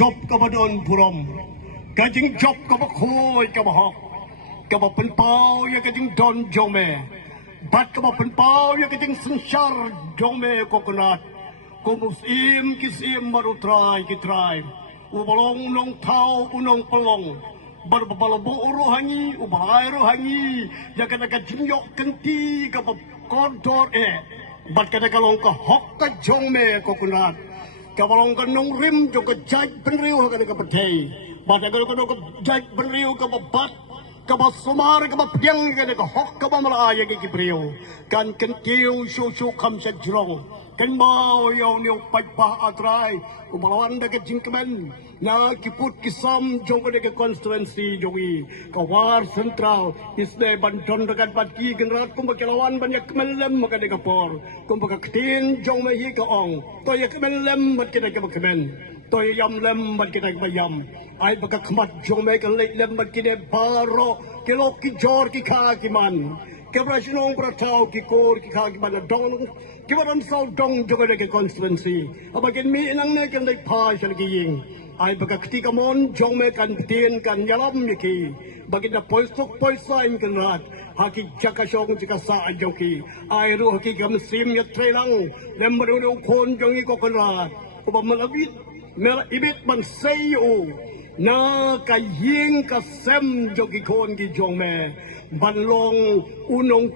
จบก็มาโดนพรมก็จึงจบก็มาคุยก็มาหอกก็มาเป็นเป้ายังก็จึงโดนจงเมบัดก็มาเป็นเป้ายังก็จึงสัญชาติจงเมก็กนัดก็มุสลิมกิสอิมมารุทรายกิทรายอุบลงนงเท้าอุนงปลงberbalabu rohani, ubahai rohani, yang kata jinjok kenti ke kotor bat kata kalau ke hok ke jongme ko kunat, kalau ke nong rim jo ke jaj penriu kata ke petai, bat kalau ke jaj penriu ke bat, ke sumar ke pediang kata ke hok ke malaya ke priu, kan kentiu susu kam sajrong. Kan mau yang ni pajpah atrai, ubalawan dekat jingkemen, na kiput kisam jong dekat konstituensi jongi, kawar sentral, isne banton dekat batki generat kumbakelawan banyak kemelem maka dekat por, kumbakatin jong mahi kaong, toya kemelem mat kita kemen, toya yam lem mat kita yam, ay baka kemat jong mahi kelek lem mat kita baro, kelok ki jor ki kakiman. Keberasihan beratau kikor kikaki pada dong, keberan sal dong juga dekat konstituensi. Abagian mi inang nekan dek pas lagi ying. Ay baga ketika mon jong mekan petin kan yalam miki. Bagi dah poisok poisain kan rat. Haki jaka song jika sa ajoki. Ay ruh haki gamsim ya trelang. Lembar ulu kon jongi kokon rat. Uba malabit mela ibit man sayo. Na kaying kasem jogi kon ki jong me. Banlong unong